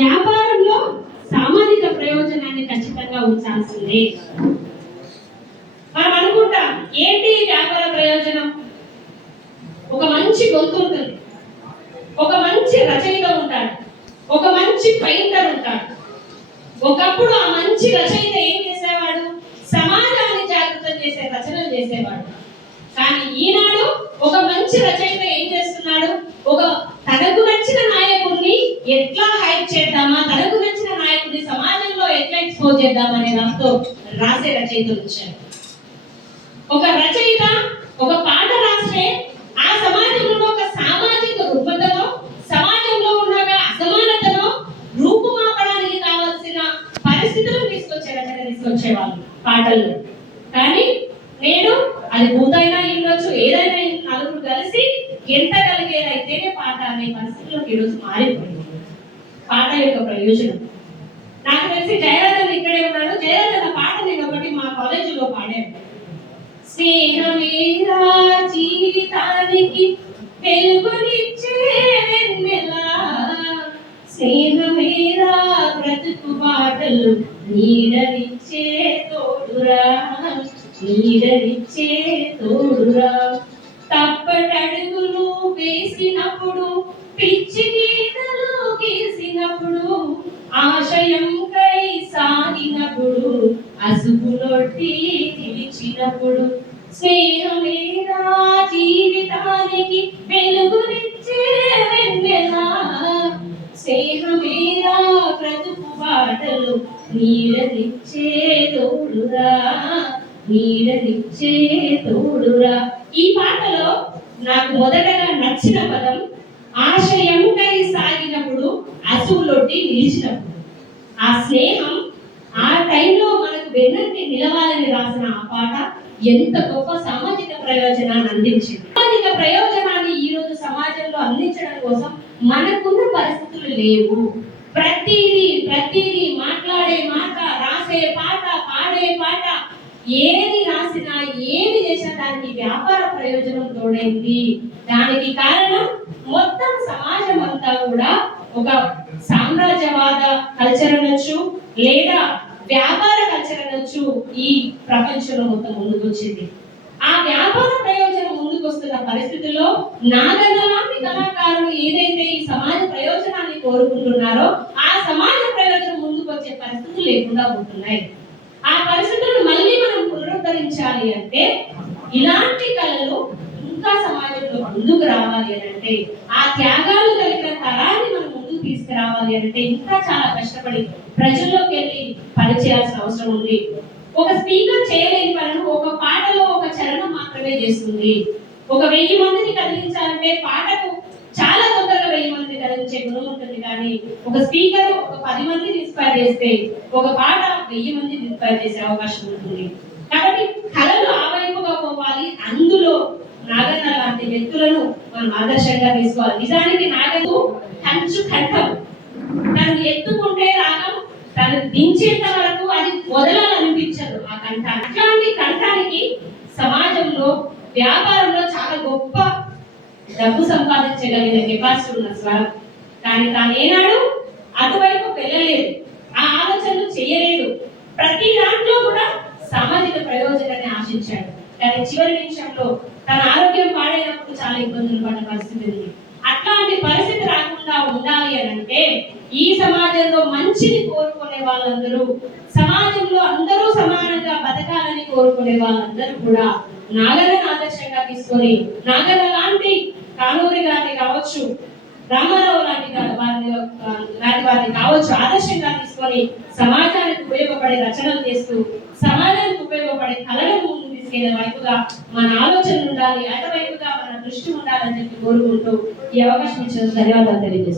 వ్యాపారంలో సామాజిక ప్రయోజనాన్ని ఖచ్చితంగా ఉంచాల్సిందే. మనం అనుకుంటాం ఏంటి వ్యాపార ప్రయోజనం? ఒక మంచి గొంతు ఉంటుంది, ఒక మంచి రచయిత ఉంటాడు, ఒక మంచి పెయింటర్ ఉంటాడు. ఒకప్పుడు ఆ మంచి రచయిత ఏం చేసేవాడు? సమాజాన్ని జాగృతం చేసే రచనలు చేసేవాడు. కానీ ఈనాడు ఒక మంచి రచయిత ఏం చేస్తున్నాడు? ఒక తనకు నచ్చిన నాయకుడిని ఎట్లా హైప్ చేద్దామా, తనకు నచ్చిన నాయకుడిని సమాజంలో ఎట్లా ఎక్స్పోజ్ చేద్దామనే దాంతో రాసే రచయితలు వచ్చారు. ఒక రచయిత ఒక పాట రాస్తే ఆ సమాజంలో ఒక సామాజిక రుగ్మతలో, సమాజంలో ఉన్న అసమానతలో రూపుమాపడానికి కావాల్సిన పరిస్థితులను తీసుకొచ్చేవాళ్ళు పాటల్లో. కానీ నేను అది భూతైనా ఇవ్వచ్చు, ఏదైనా నలుగురు కలిసి ఎంత కలిగేదైతేనే పాట అనే పరిస్థితుల్లోకి ఈరోజు మారిపోయింది. పాట యొక్క ప్రయోజనం నాకు తెలిసి జయరాజన్ ఇక్కడే ఉన్నాడు. జయరాజన్ పాట నేను ఒకటి మా కాలేజీలో పాడాను. స్నేహమేరా జీవితానికి వెలుగునిచ్చే వెన్నెల, స్నేహమేరా బ్రతుకు బాటలు నీడనిచ్చే తోడురా, నీడనిచ్చే తోడురా. తప్పటడుగులు వేసినప్పుడు, పిచ్చి గీతలు గీసినప్పుడు, ఆశయం కై సాగినప్పుడు, అసుపులొట్టి నిలిచినప్పుడు, స్నేహమేరా జీవితానికి వెలుగునిచ్చే వెన్నెల, స్నేహమేరా బ్రతుకు బాటలు నీడనిచ్చే తోడురా, నీడనిచ్చే తోడురా. ఈ పాటలో నాకు మొదటగా నచ్చిన పదం ఆశయంకై సాగినప్పుడు, అసువులొడ్డి నిలిచినప్పుడు. ఆ స్నేహం ఆ టైంలో మనకు వెన్నంటి నిలవాలని రాసిన ఆ పాట ఎంత గొప్ప సామాజిక ప్రయోజనాన్ని అందించింది. సామాజిక ప్రయోజనాన్ని ఈ రోజు సమాజంలో అందించడం కోసం మనకున్న పరిస్థితులు లేవు. ప్రతిదీ మాట్లాడే మాట, రాసే పాట, పాడే పాట, ఏది రాసినా ఏది చేసినా దానికి వ్యాపార ప్రయోజనం తోడైంది. దానికి కారణం మొత్తం సమాజం అంతా కూడా ఒక సామ్రాజ్యవాద కల్చర్ అనొచ్చు, లేదా వ్యాపార కల్చర్ అనొచ్చు, ఈ ప్రపంచంలో మొత్తం ముందుకు వచ్చింది. ఆ వ్యాపార ప్రయోజనం ముందుకు వస్తున్న పరిస్థితుల్లో నాగన్న లాంటి కళాకారులు ఏదైతే ఈ సమాజ ప్రయోజనాన్ని కోరుకుంటున్నారో ఆ సమాజ ప్రయోజనం ముందుకు వచ్చే పరిస్థితులు లేకుండా ఉంటున్నాయి. ఆ పరిస్థితులను మళ్ళీ మనం పునరుద్ధరించాలి అంటే, ఇలాంటి కళలు ఇంకా సమాజంలో ముందుకు రావాలి అని అంటే, ఆ త్యాగాలు కలిగిన తరాన్ని మనం ముందుకు తీసుకురావాలి అంటే ఇంకా చాలా కష్టపడి ప్రజల్లోకి వెళ్ళి పనిచేయాల్సిన అవసరం ఉంది. ఒక స్పీకర్ చేయలేని పనులు ఒక పాటలో ఒక చరణం మాత్రమే చేస్తుంది. ఒక 1000 మందిని కదిలించాలంటే పాటకు చాలా తొందరగా 1000 మందిని కదిలించే గుణం ఉంటుంది. కానీ ఒక స్పీకర్ ఒక 10 మందిని ఇన్స్పైర్ చేస్తే ఒక పాట 1000 మందిని ఇన్స్పైర్ చేసే అవకాశం ఉంటుంది. కాబట్టి కళలు ఆ వైపుగా పోవాలి. అందులో నాగన్న లాంటి వ్యక్తులను మనం ఆదర్శంగా తీసుకోవాలి. నిజానికి నాగను కంచు కంఠం, తను ఎత్తుకుంటే రాగం, తను దించేంత వరకు అది వదలాలనిపించదు ఆ కంఠాన్ని. అట్లాంటి కంఠానికి సమాజంలో వ్యాపారంలో చాలా గొప్ప డబ్బు సంపాదించగలిగిన కెపాసిటీ ఉన్న స్వరం. కానీ తాను ఏనాడు అటువైపు వెళ్ళలేదు, ఆ ఆలోచనలు చేయలేదు. ప్రతి దాంట్లో కూడా సామాజిక ప్రయోజనాన్ని ఆశించాడు. కానీ చివరి నిమిషంలో తన ఆరోగ్యం పాడైనప్పుడు చాలా ఇబ్బందులు పడిన పరిస్థితి ఉంది. అట్లాంటి పరిస్థితి రాకుండా ఉండాలి అని అంటే ఈ సమాజంలో మంచిని కోరుకునే వాళ్ళందరూ, సమాజంలో అందరూ సమానంగా బతకాలని కోరుకునే వాళ్ళందరూ కూడా నాగన్నను ఆదర్శంగా తీసుకొని, నాగన్న లాంటి కానూరి గారిని కావచ్చు, రామారావు లాంటి వారిని కావచ్చు ఆదర్శంగా తీసుకొని సమాజానికి ఉపయోగపడే రచనలు చేస్తూ, సమాజానికి ఉపయోగపడే కళలను ముందు తీసుకెళ్లే వైపుగా మన ఆలోచనలు ఉండాలి, అటువైపుగా మన దృష్టి ఉండాలని చెప్పి కోరుకుంటూ ఈ అవకాశం ఇచ్చిన ధన్యవాదాలు తెలియజేస్తాను.